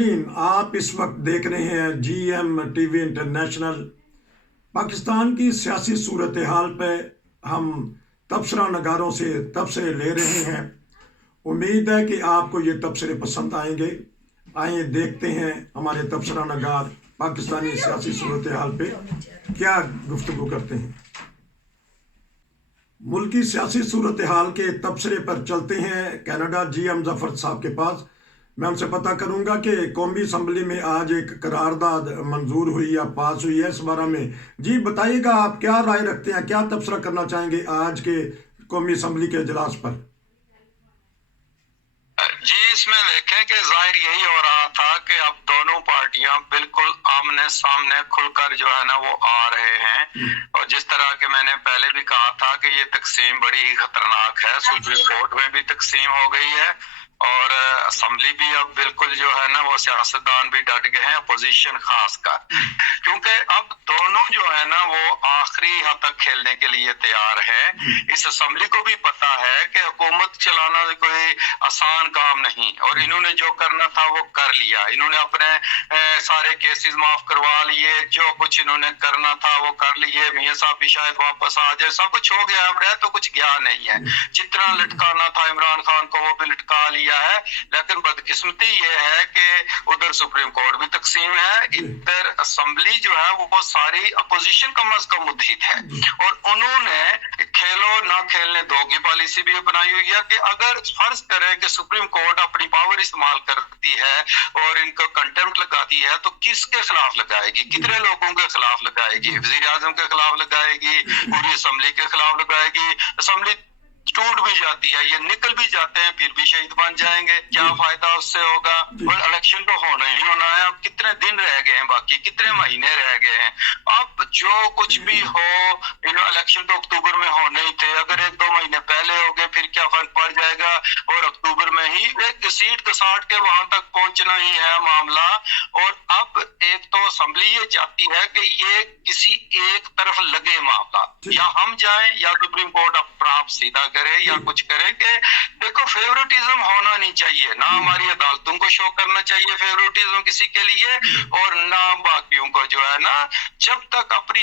آپ اس وقت دیکھ رہے ہیں G M T V international. Pakistan کی سیاسی صورتحال پہ ہم تبصرہ نگاروں سے تبصرے لے رہے ہیں۔ امید ہے کہ آپ کو یہ تبصرے پسند آئیں گے۔ آئیں دیکھتے ہیں ہمارے تبصرہ نگار پاکستانی سیاسی صورتحال پہ کیا گفتگو کرتے ہیں۔ ملکی سیاسی صورتحال کے تبصرے پر چلتے ہیں کینیڈا جی ایم ظفر صاحب کے پاس۔ میں ان سے پتہ کروں گا کہ قومی اسمبلی میں آج ایک قرارداد منظور ہوئی یا پاس ہوئی ہے، اس بارے میں جی بتائیے گا، آپ کیا رائے رکھتے ہیں، کیا تبصرہ کرنا چاہیں گے آج کے قومی اسمبلی کے اجلاس پر؟ جی اس میں دیکھیں کہ ظاہر یہی ہو رہا تھا کہ اب دونوں پارٹیاں بالکل آمنے سامنے کھل کر جو ہے نا وہ آ رہے ہیں، اور جس طرح کہ میں نے پہلے بھی کہا تھا کہ یہ تقسیم بڑی ہی خطرناک ہے۔ سپریم کورٹ میں بھی تقسیم ہو گئی ہے اور اسمبلی بھی اب بالکل جو ہے نا وہ سیاستدان بھی ڈٹ گئے ہیں، اپوزیشن خاص کر، کیونکہ اب دونوں جو ہے نا وہ آخری حد تک کھیلنے کے لیے تیار ہیں۔ اس اسمبلی کو بھی پتا ہے کہ حکومت چلانا کوئی آسان کام نہیں، اور انہوں نے جو کرنا تھا وہ کر لیا۔ انہوں نے اپنے سارے کیسز معاف کروا لیے، جو کچھ انہوں نے کرنا تھا وہ کر لیے۔ میاں صاحب بھی شاید واپس آ جائے، سب کچھ ہو گیا، اب رہ تو کچھ گیا نہیں ہے۔ جتنا لٹکانا تھا عمران خان کو وہ بھی لٹکا لیا ہے، لیکن بدقسمتی یہ ہے کہ ادھر سپریم کورٹ بھی تقسیم ہے، ادھر اسمبلی جو ہے وہ ساری اپوزیشن کم از کم متحد ہے، اور انہوں نے کھیلو نہ کھیلنے دو کی پالیسی بھی اپنائی ہوئی ہے کہ اگر فرض کرے کہ سپریم کورٹ اپنی پاور استعمال کرتی ہے اور ان کو کنٹمپٹ لگاتی ہے تو کس کے خلاف لگائے گی، کتنے لوگوں کے خلاف لگائے گی؟ وزیر اعظم کے خلاف لگائے گی، پوری اسمبلی کے خلاف لگائے گی۔ اسمبلی ٹوٹ بھی جاتی ہے، یہ نکل بھی جاتے ہیں پھر بھی شہید بن جائیں گے، کیا فائدہ اس سے ہوگا؟ اور الیکشن تو ہونا ہی ہونا ہے، اب کتنے دن رہ گئے ہیں، باقی کتنے مہینے رہ گئے ہیں۔ اب جو کچھ بھی ہو، الیکشن تو اکتوبر میں ہونے ہی تھے، اگر ایک دو مہینے پہلے ہو گئے پھر کیا فرق پڑ جائے گا؟ اور اکتوبر میں ہی ایک سیٹ کساٹ کے وہاں تک پہنچنا ہی ہے معاملہ۔ اور اب ایک تو اسمبلی یہ چاہتی ہے کہ یہ کسی ایک طرف لگے معاملہ، یا ہم جائیں یا سپریم کورٹ اپنا آپ سیدھا کرے یا کچھ کرے، کہ دیکھو فیوریٹزم ہونا نہیں چاہیے، نہ ہماری عدالتوں کو شو کرنا چاہیے فیوریٹزم کسی کے لیے، اور نہ باقیوں کو جو ہے نا، جب تک اپنی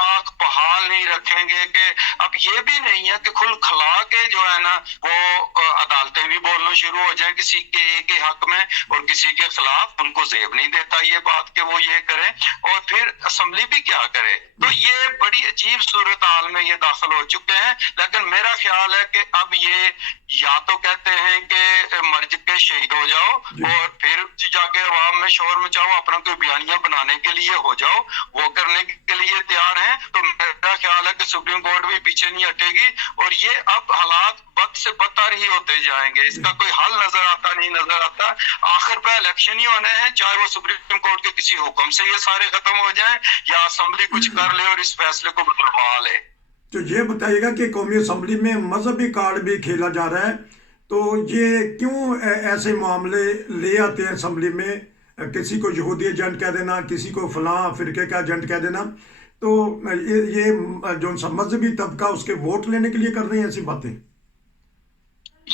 آنکھ بحال نہیں رکھیں گے۔ کہ اب یہ بھی نہیں ہے کہ کھل کھلا کے جو ہے نا وہ عدالتیں بھی بولنا شروع ہو جائیں کسی کے ایک حق میں اور کسی کے خلاف، ان کو زیب نہیں دیتا یہ بات کہ وہ یہ کریں، اور پھر اسمبلی بھی کیا کرے۔ تو یہ بڑی عجیب صورتحال میں یہ داخل ہو چکے ہیں، لیکن میرا خیال ہے کہ اب یہ یا تو کہتے ہیں کہ مرج کے شہید ہو جاؤ اور پھر جا کے عوام میں شور مچاؤ، اپنا کوئی بیانیہ بنانے کے لیے ہو جاؤ، وہ کرنے کے لیے تیار ہیں۔ تو میرا خیال ہے کہ سپریم کورٹ بھی پیچھے نہیں ہٹے گی، اور یہ اب حالات بد سے بدتر ہی ہوتے جائیں گے، اس کا کوئی حل نظر آتا نہیں نظر آتا۔ آخر پہ الیکشن ہی ہونے ہیں، چاہے وہ سپریم کورٹ کے کسی حکم سے یہ سارے ختم ہو جائیں یا اسمبلی کچھ کر لے اور اس فیصلے کو بدلوا لے۔ تو یہ بتائیے گا کہ قومی اسمبلی میں مذہبی کارڈ بھی کھیلا جا رہا ہے، تو یہ کیوں ایسے معاملے لے آتے ہیں اسمبلی میں؟ کسی کو یہودی ایجنٹ کہہ دینا، کسی کو فلاں فرقے کا ایجنٹ کہہ دینا، تو یہ جو مذہبی طبقہ اس کے ووٹ لینے کے لیے کر رہے ہیں ایسی باتیں؟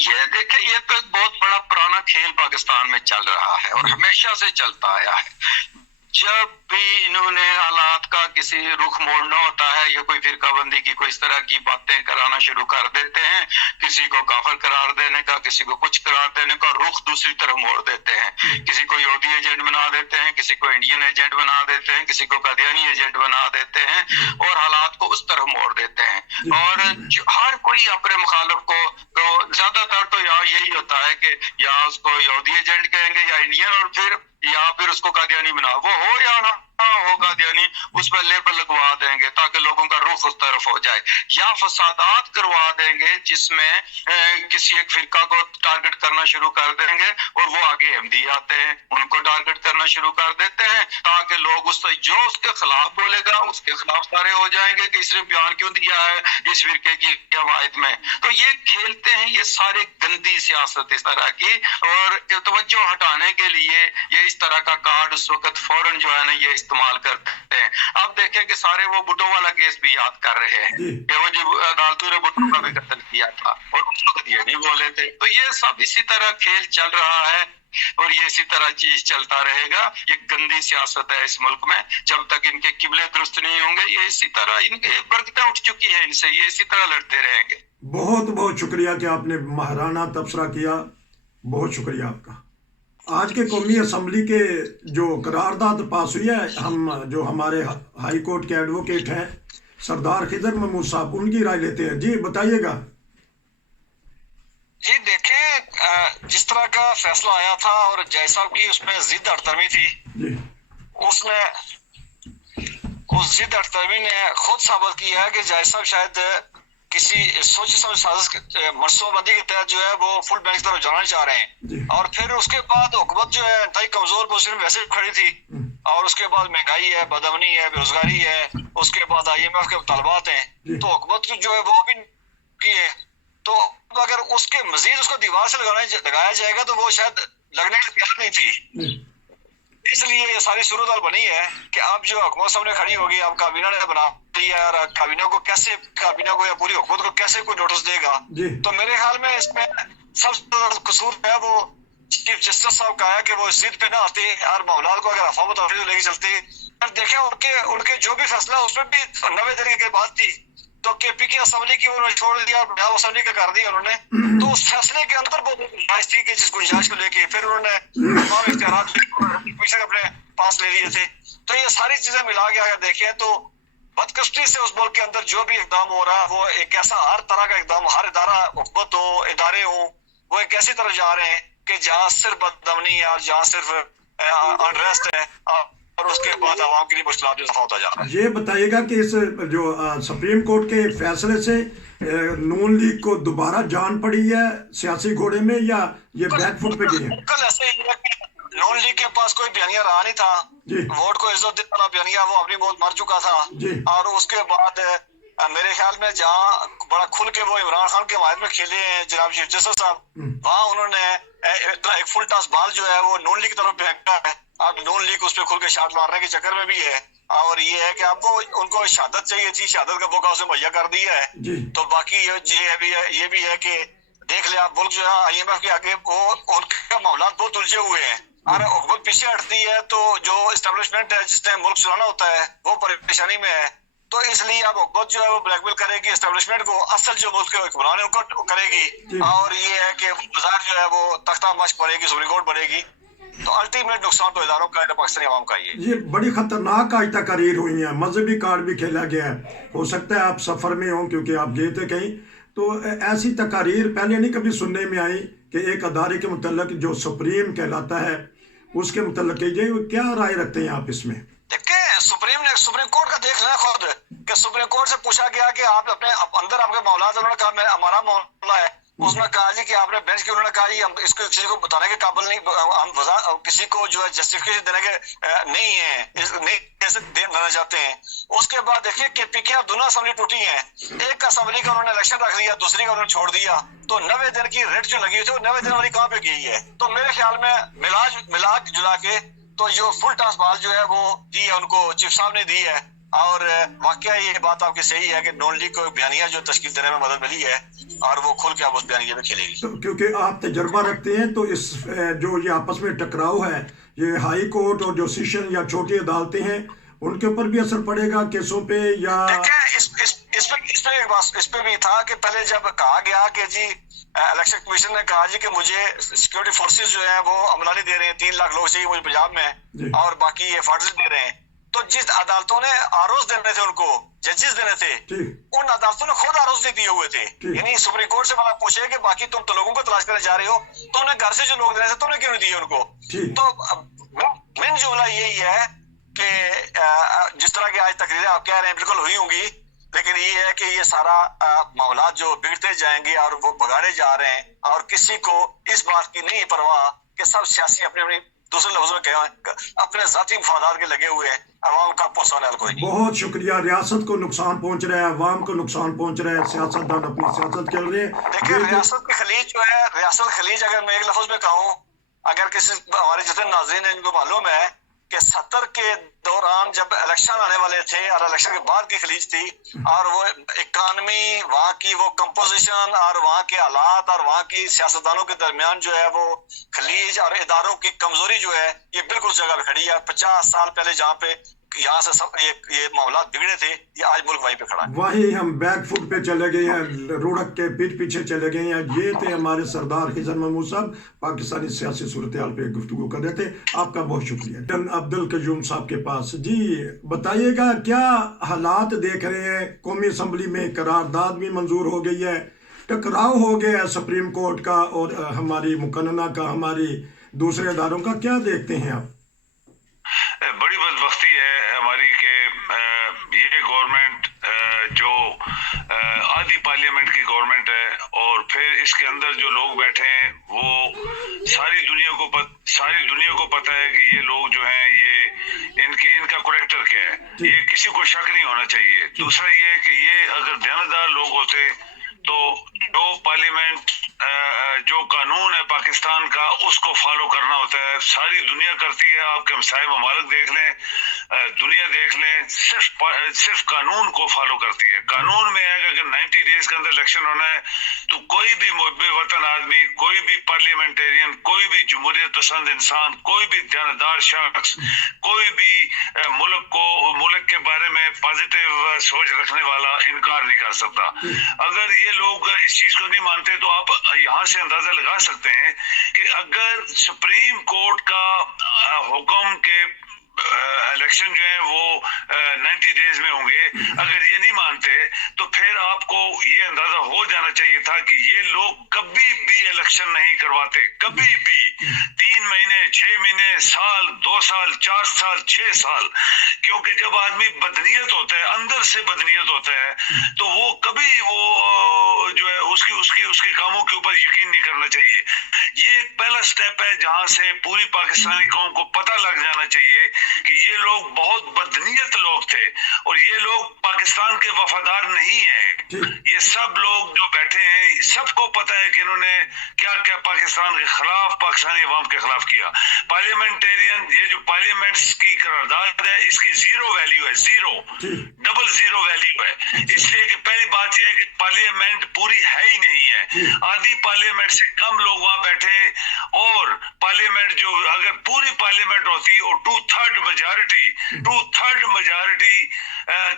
یہ دیکھیں، یہ تو ایک بہت بڑا پرانا کھیل پاکستان میں چل رہا ہے اور ہمیشہ سے چلتا آیا ہے۔ جب بھی انہوں نے حالات کا کسی رخ موڑنا ہوتا ہے یا کوئی فرقہ بندی کی کوئی اس طرح کی باتیں کرانا شروع کر دیتے ہیں، کسی کو کافر قرار دینے کا، کسی کو کچھ قرار دینے کا، رخ دوسری طرف موڑ دیتے ہیں۔ کسی کو یہودی ایجنٹ بنا دیتے ہیں، کسی کو انڈین ایجنٹ بنا دیتے ہیں، کسی کو قادیانی ایجنٹ بنا دیتے ہیں، اور حالات کو اس طرف موڑ دیتے ہیں۔ اور ہر کوئی اپنے مخالف کو، تو زیادہ تر تو یہاں یہی ہوتا ہے کہ یا اس کو یہودی ایجنٹ کہیں گے یا انڈین، اور پھر اس کو قادیانی بنا، وہ ہو یا نہ ہو قادیانی، اس پر لیبل لگوا دیں گے تاکہ لوگوں کا رخ اس طرف ہو جائے، یا فسادات کروا دیں گے جس میں کسی ایک فرقہ کو ٹارگٹ کرنا شروع کر دیں گے، اور وہ آگے احمدی آتے ہیں ان کو ٹارگٹ کرنا شروع کر دیتے ہیں، تاکہ لوگ جو اس کے خلاف بولے گا اس کے خلاف سارے ہو جائیں گے کہ اس نے بیان کیوں دیا ہے اس فرقے کی حمایت میں۔ تو یہ کھیلتے ہیں یہ سارے گندی سیاست اس طرح کی، اور توجہ ہٹانے کے لیے یہ اس طرح کا کارڈ اس وقت فوراً جو ہے نا یہ استعمال کرتے ہیں۔ اب دیکھیں کہ سارے وہ بھٹو والا کیس بھی یاد کر رہے ہیں کہ وہ جب عدالتوں نے بھٹو کا بھی قتل کیا تھا اور اس وقت یہ نہیں بولے تھے۔ تو یہ سب اسی طرح کھیل چل رہا ہے اور یہ اسی طرح چیز چلتا رہے گا. یہ گندی سیاست ہے اس ملک میں. جب تک ان کے قبلے درست نہیں ہوں گے یہ اسی طرح ان کے برکتیں اٹھ چکی ہیں ان سے, یہ اسی طرح لڑتے رہیں گے. بہت بہت شکریہ کہ آپ نے ماہرانہ تبصرہ کیا. بہت شکریہ آپ کا. آج کے قومی اسمبلی کے جو قرارداد پاس ہوئی ہے, ہم جو ہمارے ہائی کورٹ کے ایڈوکیٹ ہیں سردار خضر محمود صاحب, ان کی رائے لیتے ہیں. جی بتائیے گا. جی دیکھیں, جس طرح کا فیصلہ آیا تھا اور جج صاحب کی اس میں ضد اڑترمی تھی, جی اس نے اس ضد اڑترمی نے خود ثابت کیا ہے کہ جج صاحب شاید کسی سوچی سمجھ سازش منصوبہ بندی کے تحت جو ہے وہ فل بینک کی طرف جانا چاہ رہے ہیں. جی اور پھر اس کے بعد حکومت جو ہے انتہائی کمزور پوزیشن میں ویسے کھڑی تھی, اور اس کے بعد مہنگائی ہے, بدامنی ہے, بے روزگاری ہے, اس کے بعد IMF کے مطالبات ہیں, تو حکومت کی جو ہے وہ بھی کی ہے. تو اگر اس کے مزید اس کو دیوار سے لگایا جائے گا تو وہ شاید لگنے کی تیار نہیں تھی. اس لیے یہ ساری صورتحال بنی ہے کہ اب جو حکومت سامنے کھڑی ہوگی, اب کابینہ نے بنا دی ہے, اور کابینہ کو یا پوری حکومت کو کیسے کوئی نوٹس دے گا. تو میرے خیال میں اس میں سب سے زیادہ قصور ہے وہ چیف جسٹس صاحب کا ہے کہ وہ ضد پہ نہ آتے اور معاملات کو اگر افواہ تفریح لے کے چلتے. دیکھیں ان کے جو بھی فیصلہ اس میں بھی 90 دن کی بات تھی, تو KP کی اسمبلی کی انہوں نے چھوڑ دیا, پنجاب اسمبلی کا کر دیا انہوں نے. تو اس فیصلے کے اندر بہت گنجائش تھی کہ جس گنجائش کو لے کے پھر انہوں نے تمام اختیارات اپنے پاس لے لیے تھے. تو یہ ساری چیزیں ملا کے اگر دیکھیں تو بدقسمتی سے اس ملک کے اندر جو بھی اقدام ہو رہا ہے وہ ایک ایسا ہر طرح کا اقدام, ہر ادارہ, حکومت ہو, ادارے ہوں, وہ ایک ایسی طرف جا رہے ہیں کہ جہاں صرف بدامنی ہے اور جہاں صرف انریسٹ ہے, اور اس کے بعد عوام کے لیے مشکلات میں اضافہ ہوتا جا رہا ہے. یہ بتائیے گا کہ اس جو سپریم کورٹ کے فیصلے سے نون لیگ کو دوبارہ جان پڑی ہے سیاسی گھوڑے میں, یا یہ بیک فٹ پہ گئی ہے؟ کل ایسے ہی ہے کہ نون لیگ کے پاس کوئی بیانیہ رہا نہیں تھا. ووٹ کو عزت دینے والا بیانیہ وہ اپنی موت مر چکا تھا. اور اس کے بعد میرے خیال میں جہاں بڑا کھل کے وہ عمران خان کے حمایت میں کھیلے ہیں جناب چیف جسٹس صاحب, وہاں انہوں نے ایک فل ٹاس بال جو ہے وہ نون لیگ کی طرف پھینکا ہے. اب نون لیگ اس پہ کھل کے شاٹ مارنے کے چکر میں بھی ہے, اور یہ ہے کہ اب وہ ان کو شہادت چاہیے تھی, شہادت کا موقع اسے مہیا کر دیا ہے. تو باقی یہ بھی ہے کہ دیکھ لیں آپ, ملک جو ہے IMF کے آگے وہ ان کے معاملات بہت الجھے ہوئے ہیں, اور حکومت پیچھے ہٹتی ہے تو جو اسٹیبلشمنٹ ہے جس نے ملک چلانا ہوتا ہے وہ پریشانی میں ہے. تو اس لیے اب حکومت جو ہے وہ بلیک میل کرے گی اسٹیبلشمنٹ کو, اصل جو ملک کے حکمران ہے ان کو کرے گی, اور یہ ہے کہ بازار جو ہے وہ تختہ مشق بنے گی, سپریم کورٹ بنے گی. تو الٹیمیٹ نقصان تو اداروں کا ہے, پاکستانی عوام کا. یہ بڑی خطرناک آج تقاریر ہوئی ہیں, مذہبی کارڈ بھی کھیلا گیا ہے. ہو سکتا ہے آپ سفر میں ہوں کیونکہ آپ گئے تھے کہیں, تو ایسی تقاریر پہلے نہیں کبھی سننے میں آئی کہ ایک ادارے کے متعلق جو سپریم کہلاتا ہے اس کے متعلق کیا رائے رکھتے ہیں آپ اس میں؟ دیکھیں سپریم کورٹ کا دیکھ لینا خود کہ سپریم کورٹ سے پوچھا گیا کہ آپ اپنے اندر آپ کے معاملات, انہوں نے کہا ہمارا معاملہ ہے. اس نے کہا جی کہ آپ نے بینچ کی, انہوں نے کہا جی ہم اس کو کسی کو بتانے کے قابل نہیں, ہم کسی کو جو ہے جسٹیفکیشن دینے کے نہیں ہیں, نہیں کیسے دینا چاہتے ہیں. اس کے بعد دیکھیے کہ PK دونوں اسمبلی ٹوٹی ہیں, ایک اسمبلی کا انہوں نے الیکشن رکھ دیا, دوسری کا انہوں نے چھوڑ دیا. تو 90 دن کی ریٹ جو لگی ہوئی تھی وہ 90 دن والی کہاں پہ گئی ہے؟ تو میرے خیال میں ملا جلا کے تو جو فل ٹاس بال جو ہے وہ دی ہے ان کو, چیف صاحب نے دی ہے. اور واقعہ یہ بات آپ کی صحیح ہے کہ نون لیگ کو بیانیہ جو تشکیل دینے میں مدد ملی ہے, اور وہ کھل کے اب اس بیانیے میں کھیلے گی. کیونکہ آپ تجربہ رکھتے ہیں تو اس جو یہ آپس میں ٹکراؤ ہے, یہ ہائی کورٹ اور جو سیشن یا چھوٹی عدالتیں ہیں ان کے اوپر بھی اثر پڑے گا کیسوں پہ, یا اس پہ بھی تھا کہ پہلے جب کہا گیا کہ جی الیکشن کمیشن نے کہا جی کہ مجھے سیکورٹی فورسز جو ہیں وہ عملہ نہیں دے رہے ہیں, 3 لاکھ لوگ چاہیے مجھے پنجاب میں, اور باقی یہ فنڈز دے رہے ہیں. تو جس عدالتوں نے آروز دینے تھے ان کو, ججز دینے تھے, ان عدالتوں نے خود آروز نہیں دیے ہوئے تھے. یعنی سپریم کورٹ سے پوچھے کہ باقی تم تو لوگوں کو تلاش کرنے جا رہے ہو, تو انہیں گھر سے جو لوگ دینے تھے تم نے کیوں نہیں دیے ان کو؟ تو مین جملہ یہی ہے کہ جس طرح کی آج تقریریں آپ کہہ رہے ہیں بالکل ہوئی ہوں گی, لیکن یہ ہے کہ یہ سارا معاملات جو بگڑتے جائیں گے اور وہ بگاڑے جا رہے ہیں, اور کسی کو اس بات کی نہیں پرواہ کہ سب سیاسی اپنے اپنی دوسرے لفظوں میں اپنے ذاتی مفادات کے لگے ہوئے ہیں, عوام کا پہنچانے والا کوئی نہیں. بہت شکریہ. ریاست کو نقصان پہنچ رہا ہے, عوام کو نقصان پہنچ رہا ہے, سیاستدان اپنی سیاست کر رہے ہیں. دیکھیں ریاست کے خلیج جو ہے, ریاست خلیج اگر میں ایک لفظ میں کہوں, اگر کسی ہمارے جتنے ناظرین ہیں ان کو معلوم ہے کہ 70 کے دوران جب الیکشن آنے والے تھے اور الیکشن کے بعد کی خلیج تھی اور وہ اکانومی وہاں کی وہ کمپوزیشن اور وہاں کے حالات اور وہاں کی سیاستدانوں کے درمیان جو ہے وہ خلیج اور اداروں کی کمزوری جو ہے یہ بالکل اس جگہ پہ کھڑی ہے. 50 سال پہلے جہاں پہ یہاں سے سب یہ معاملات بگڑے تھے یہ آج ملک وہیں پہ کھڑا ہے. وہیں ہم بیک فٹ پہ چلے گئے ہیں, روڑک کے پیچھے چلے گئے ہیں. یہ تھے ہمارے سردار خضر محمود صاحب, پاکستانی سیاسی صورتحال پہ گفتگو کر رہے تھے. آپ کا بہت شکریہ. عبدالقیوم صاحب کے پاس جی بتائیے گا کیا حالات دیکھ رہے ہیں؟ قومی اسمبلی میں قرارداد بھی منظور ہو گئی ہے, ٹکراؤ ہو گیا ہے سپریم کورٹ کا اور ہماری مقننہ کا, ہماری دوسرے اداروں کا. کیا دیکھتے ہیں آپ؟ بڑی بدبختی ہے ہماری کہ یہ گورنمنٹ جو آدھی پارلیمنٹ کی گورنمنٹ ہے اور پھر اس کے اندر جو لوگ بیٹھے ہیں وہ ساری دنیا کو پتہ ہے کہ یہ لوگ جو ہیں یہ ان کا کریکٹر کیا ہے. یہ کسی کو شک نہیں ہونا چاہیے. دوسرا یہ کہ یہ اگر دیانتدار لوگ ہوتے تو جو پارلیمنٹ جو قانون ہے پاکستان کا اس کو فالو کرنا ہوتا ہے. ساری دنیا کرتی ہے, آپ کے ہمسائے ممالک دیکھ لیں, دنیا دیکھ لیں, صرف قانون کو فالو کرتی ہے. قانون میں ہے کہ اگر 90 ڈیز کے اندر الیکشن ہونا ہے تو کوئی بھی محب وطن آدمی, کوئی بھی پارلیمنٹرین, کوئی بھی جمہوریت پسند انسان, کوئی بھی دیانتدار شخص, کوئی بھی ملک کے بارے میں پازیٹیو سوچ رکھنے والا انکار نہیں کر سکتا. اگر یہ لوگ اس چیز کو نہیں مانتے تو آپ یہاں سے اندازہ لگا سکتے ہیں کہ اگر سپریم کورٹ کا حکم کے الیکشن جو ہیں وہ 90 ڈیز میں ہوں گے, اگر یہ نہیں مانتے تو پھر آپ کو یہ اندازہ ہو جانا چاہیے تھا کہ یہ لوگ کبھی بھی الیکشن نہیں کرواتے, کبھی بھی. 3 مہینے, 6 مہینے, سال, 2 سال, 4 سال, 6 سال. کیونکہ جب آدمی بدنیت ہوتا ہے, اندر سے بدنیت ہوتا ہے, تو وہ کبھی وہ جو ہے اس کے کاموں کے اوپر یقین نہیں کرنا چاہیے. یہ ایک پہلا سٹیپ ہے جہاں سے پوری پاکستانی قوم کو پتہ لگ جانا چاہیے کہ یہ لوگ بہت بدنیت لوگ تھے اور یہ لوگ پاکستان کے وفادار نہیں ہیں. یہ سب لوگ جو بیٹھے ہیں سب کو پتہ ہے کہ انہوں نے کیا کیا پاکستان کے خلاف, پاکستانی عوام کے خلاف کیا. پارلیمنٹیرین, یہ جو پارلیمنٹس کی قرارداد ہے اس کی زیرو ویلیو ہے, ڈبل زیرو ویلیو ہے. اس لیے کہ پہلی بات یہ ہے کہ پارلیمنٹ پوری ہے ہی نہیں ہے. آدھی پارلیمنٹ سے کم لوگ وہاں بیٹھے, اور پارلیمنٹ جو اگر پوری پارلیمنٹ ہوتی اور 2/3 میجارٹی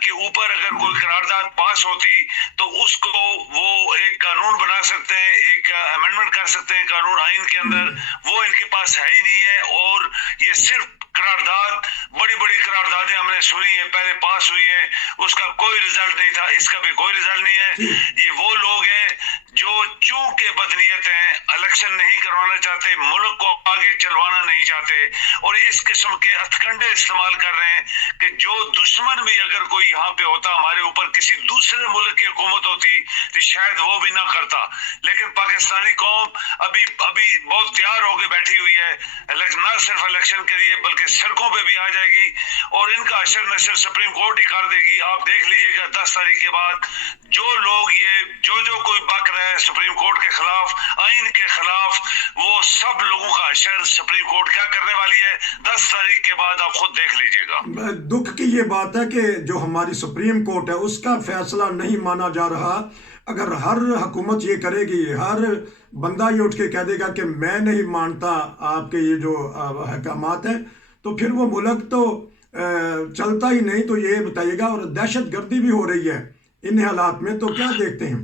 کے اوپر اگر کوئی قرارداد پاس ہوتی تو اس کو وہ ایک قانون بنا سکتے ہیں, ایک امینڈمنٹ کر سکتے ہیں قانون آئین کے اندر. وہ ان کے پاس ہے ہی نہیں ہے. اور یہ صرف قرارداد, بڑی بڑی قراردادیں ہم نے سنی ہیں, پہلے پاس ہوئی ہیں, اس کا کوئی رزلٹ نہیں تھا, اس کا بھی کوئی رزلٹ نہیں ہے. یہ وہ لوگ ہیں جو چونکہ بدنیت ہیں, الیکشن نہیں کروانا چاہتے, ملک کو آگے چلوانا نہیں چاہتے, اور اس قسم کے ہتھکنڈے استعمال کر رہے ہیں کہ جو دشمن بھی اگر کوئی یہاں پہ ہوتا ہمارے اوپر, کسی دوسرے ملک کی حکومت ہوتی تو شاید وہ بھی نہ کرتا. لیکن پاکستانی قوم ابھی بہت تیار ہو کے بیٹھی ہوئی ہے, نہ صرف الیکشن کے لیے بلکہ سڑکوں پہ بھی آ جائے گی, اور ان کا اشر نشر سپریم کورٹ ہی کر دے گی. آپ دیکھ لیجئے گا 10 تاریخ کے بعد جو لوگ جو کوئی بک رہا ہے سپریم کورٹ کے خلاف, آئین کے خلاف, وہ سب لوگوں کا اشر سپریم کورٹ کیا کرنے والی ہے 10 تاریخ کے بعد آپ خود دیکھ لیجئے گا. دکھ کی یہ بات ہے کہ جو ہماری سپریم کورٹ ہے اس کا فیصلہ نہیں مانا جا رہا. اگر ہر حکومت یہ کرے گی, ہر بندہ یہ اٹھ کے کہہ دے گا کہ میں نہیں مانتا آپ کے یہ جو احکامات ہیں, تو پھر وہ ملک تو چلتا ہی نہیں. تو یہ بتائیے گا, اور دہشت گردی بھی ہو رہی ہے ان حالات میں, تو کیا دیکھتے ہیں؟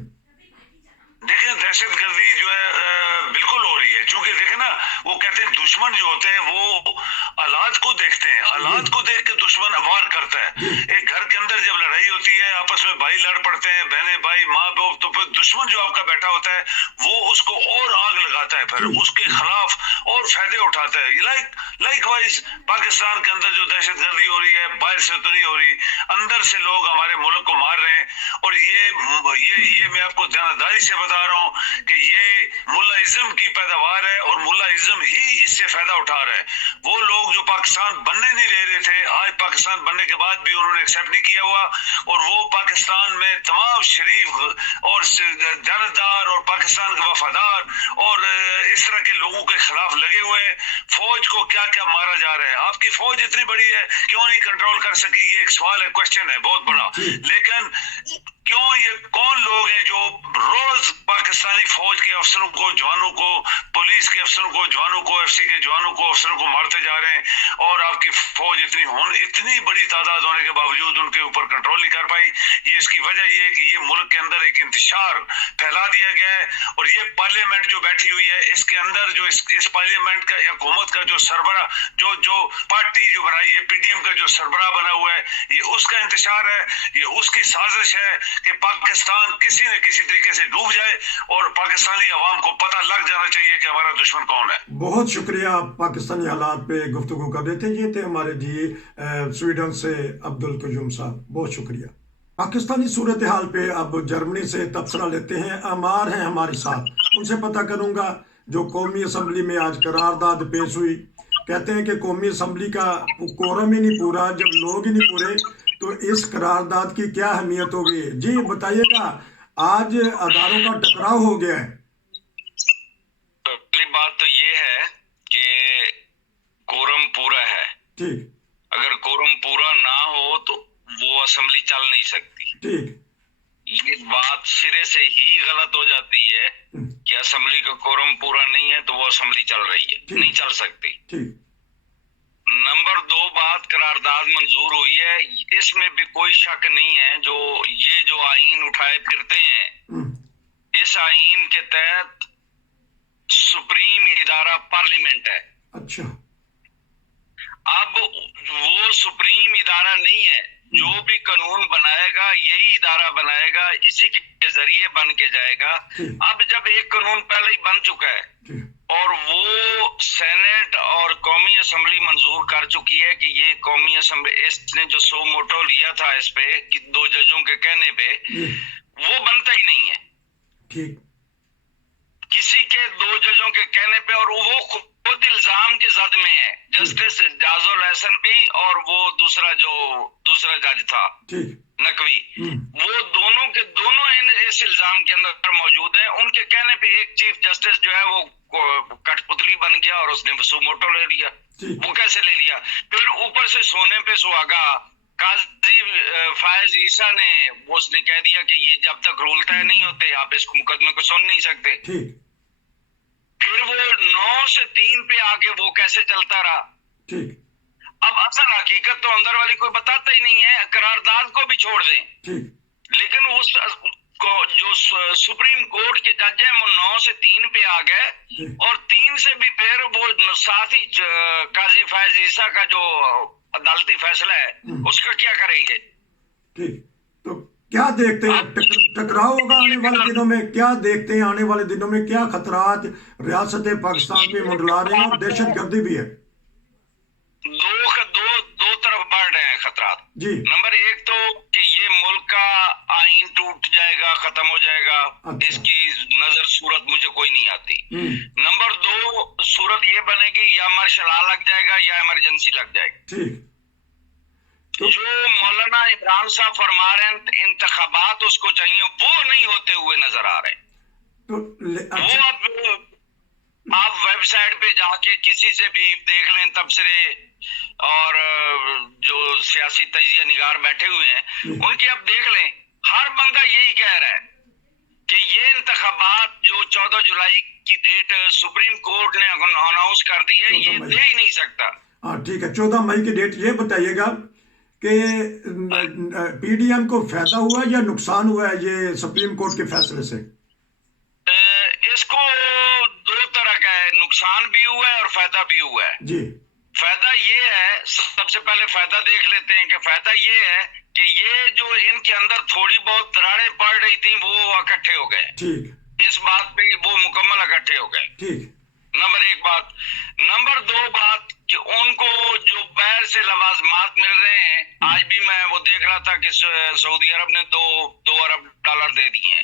دیکھیں دہشت گردی جو ہے بالکل ہو رہی ہے, چونکہ دیکھیں نا وہ کہتے ہیں دشمن جو ہوتے ہیں وہ حالات کو دیکھتے ہیں, حالات کو دیکھ کے دشمن وار کرتا ہے. ایک گھر کے اندر جب لڑائی ہوتی ہے, آپس میں بھائی لڑ پڑتے ہیں, بہنیں بھائی, ماں باپ, تو پھر دشمن جو آپ کا بیٹھا ہوتا ہے وہ اس کو اور آگ لگاتا ہے, پھر اس کے خلاف اور فائدے اٹھاتا ہے. لائک وائز پاکستان کے اندر جو دہشت گردی ہو رہی ہے باہر سے تو نہیں ہو رہی, اندر سے لوگ ہمارے ملک کو مار رہے ہیں. اور یہ میں آپ کو دیانتداری سے بتا رہا ہوں کہ یہ ملا ازم کی پیداوار ہے, اور ملا ازم ہی اس سے فائدہ اٹھا رہا ہے. وہ لوگ جو پاکستان بننے نہیں دے رہے تھے. آج پاکستان بننے کے بعد بھی انہوں نے ایکسیپٹ نہیں کیا ہوا, اور وہ پاکستان میں تمام شریف اور جانبدار اور پاکستان کے وفادار اور اس طرح کے لوگوں کے خلاف لگے ہوئے ہیں. فوج کو کیا کیا مارا جا رہا ہے. آپ کی فوج اتنی بڑی ہے, کیوں نہیں کنٹرول کر سکی؟ یہ ایک سوال ہے, کوشچن ہے بہت بڑا. لیکن کیوں یہ کون لوگ ہیں جو روز پاکستانی فوج کے افسروں کو, جوانوں کو, پولیس کے افسروں کو, جوانوں کو, ایف سی کے جوانوں کو, افسروں کو مارتے جا رہے ہیں, اور آپ کی فوج اتنی بڑی تعداد ہونے کے باوجود ان کے اوپر کنٹرول نہیں کر پائی؟ یہ اس کی وجہ یہ ہے کہ یہ ملک کے اندر ایک انتشار پھیلا دیا گیا ہے, اور یہ پارلیمنٹ جو بیٹھی ہوئی ہے اس کے اندر جو اس پارلیمنٹ کا حکومت کا جو سربراہ جو پارٹی جو بنائی ہے پی ڈی ایم کا جو سربراہ بنا ہوا ہے, یہ اس کا انتشار ہے, یہ اس کی سازش ہے کہ پاکستان کسی نہ کسی طریقے سے ڈوب جائے, اور پاکستانی عوام کو پتہ لگ جانا چاہیے کہ ہمارا دشمن کون ہے. بہت شکریہ, آپ پاکستانی حالات پہ گفتگو کر رہے تھے. یہ تھے ہمارے سویڈن سے عبد القیوم صاحب, بہت شکریہ. پاکستانی صورتحال پہ اب جرمنی سے تبصرہ لیتے ہیں. عمار ہیں ہمارے ساتھ, ان سے پتہ کروں گا جو قومی اسمبلی میں آج قرارداد پیش ہوئی. کہتے ہیں کہ قومی اسمبلی کا کورم ہی نہیں پورا, جب لوگ ہی نہیں پورے تو اس قرارداد کی کیا اہمیت ہوگی؟ جی بتائیے گا. آج اداروں کا ٹکراؤ ہو گیا ہے. پہلی بات تو یہ ہے کہ کورم پورا ہے. ٹھیک. اگر کورم پورا نہ ہو تو وہ اسمبلی چل نہیں سکتی. ٹھیک. یہ بات سرے سے ہی غلط ہو جاتی ہے کہ اسمبلی کا کورم پورا نہیں ہے تو وہ اسمبلی چل رہی ہے, نہیں چل سکتی. ٹھیک. نمبر 2 بات, قرارداد منظور ہوئی ہے, اس میں بھی کوئی شک نہیں ہے. جو آئین اٹھائے پھرتے ہیں, اس آئین کے تحت سپریم ادارہ پارلیمنٹ ہے. اچھا. اب وہ سپریم ادارہ نہیں ہے, جو بھی قانون بنائے گا یہی ادارہ بنائے گا, اسی کے ذریعے بن کے جائے گا. اب جب ایک قانون پہلے ہی بن چکا ہے اور وہ سینٹ اور قومی اسمبلی منظور کر چکی ہے کہ یہ قومی اسمبلی, اس نے جو سو موٹو لیا تھا اس پہ کہ 2 ججوں کے کہنے پہ, وہ بنتا ہی نہیں ہے. ٹھیک. کسی کے 2 ججوں کے کہنے پہ, اور وہ خود الزام کے زد میں ہے, جسٹس جاز الحسن بھی اور وہ دوسرا جج تھا نقوی, وہ دونوں کے دونوں اس الزام کے اندر موجود ہیں. ان کے کہنے پہ ایک چیف جسٹس جو ہے وہ کٹ پتلی بن گیا اور اس نے وسو موٹو لے لیا. وہ کیسے لے لیا؟ پھر اوپر سے سونے پہ سہاگا قاضی فائز عیسیٰ نے اس نے کہہ دیا کہ یہ جب تک رول طے نہیں ہوتے آپ اس مقدمے کو سن نہیں سکتے. پھر وہ 9 سے 3 پہ آگے وہ کیسے چلتا رہا. اب اصل حقیقت تو اندر والی کوئی بتاتا ہی نہیں ہے. قرارداد کو بھی چھوڑ دیں, لیکن اس جو سپریم کورٹ کے جج ہیں وہ 9 سے 3 پہ آ گئے, اور 3 سے بھی پھر وہ ساتھ ہی قاضی فائز عیسیٰ کا جو عدالتی فیصلہ ہے اس کا کیا کریں گے؟ تو کیا دیکھتے ہیں ٹکراؤ ہوگا آنے والے دنوں میں؟ کیا دیکھتے ہیں آنے والے دنوں میں کیا خطرات ریاست پاکستان پہ منڈلا رہے ہیں, اور دہشت گردی بھی ہے؟ دو طرف بڑھ رہے ہیں خطرات. جی. نمبر 1 تو کہ یہ ملک کا آئین ٹوٹ جائے گا, ختم ہو جائے گا. اس کی نظر صورت مجھے کوئی نہیں آتی. نمبر 2 صورت یہ بنے گی یا مارشل لا لگ جائے گا یا ایمرجنسی لگ جائے گا. جو مولانا عمران صاحب فرما رہے ہیں انتخابات اس کو چاہیے, وہ نہیں ہوتے ہوئے نظر آ رہے. وہ اب آپ ویب سائٹ پہ جا کے کسی سے بھی دیکھ لیں تبصرے, اور جو سیاسی تجزیہ نگار بیٹھے ہوئے ہیں ان کے اب دیکھ لیں, ہر بندہ یہی کہہ رہا ہے کہ یہ انتخابات جو 14 جولائی کی ڈیٹ سپریم کورٹ نے اناؤنس کر دی ہے یہ دے ہی نہیں سکتا. ہاں ٹھیک ہے, 14 مئی کی ڈیٹ. یہ بتائیے گا کہ پی ڈی ایم کو فائدہ ہوا ہے یا نقصان ہوا ہے یہ سپریم کورٹ کے فیصلے سے؟ اس کو 2 طرح کا ہے, نقصان بھی ہوا ہے اور فائدہ بھی ہوا ہے. جی. فائدہ یہ ہے, سب سے پہلے فائدہ دیکھ لیتے ہیں کہ فائدہ یہ ہے کہ یہ جو ان کے اندر تھوڑی بہت دراڑیں پڑ رہی تھیں وہ اکٹھے ہو گئے. ٹھیک. اس بات پہ وہ مکمل اکٹھے ہو گئے. ٹھیک. نمبر 1 بات. نمبر 2 بات کہ ان کو جو باہر سے لوازمات مل رہے ہیں, آج بھی میں وہ دیکھ رہا تھا کہ سعودی عرب نے $2 ارب دے دیے ہیں.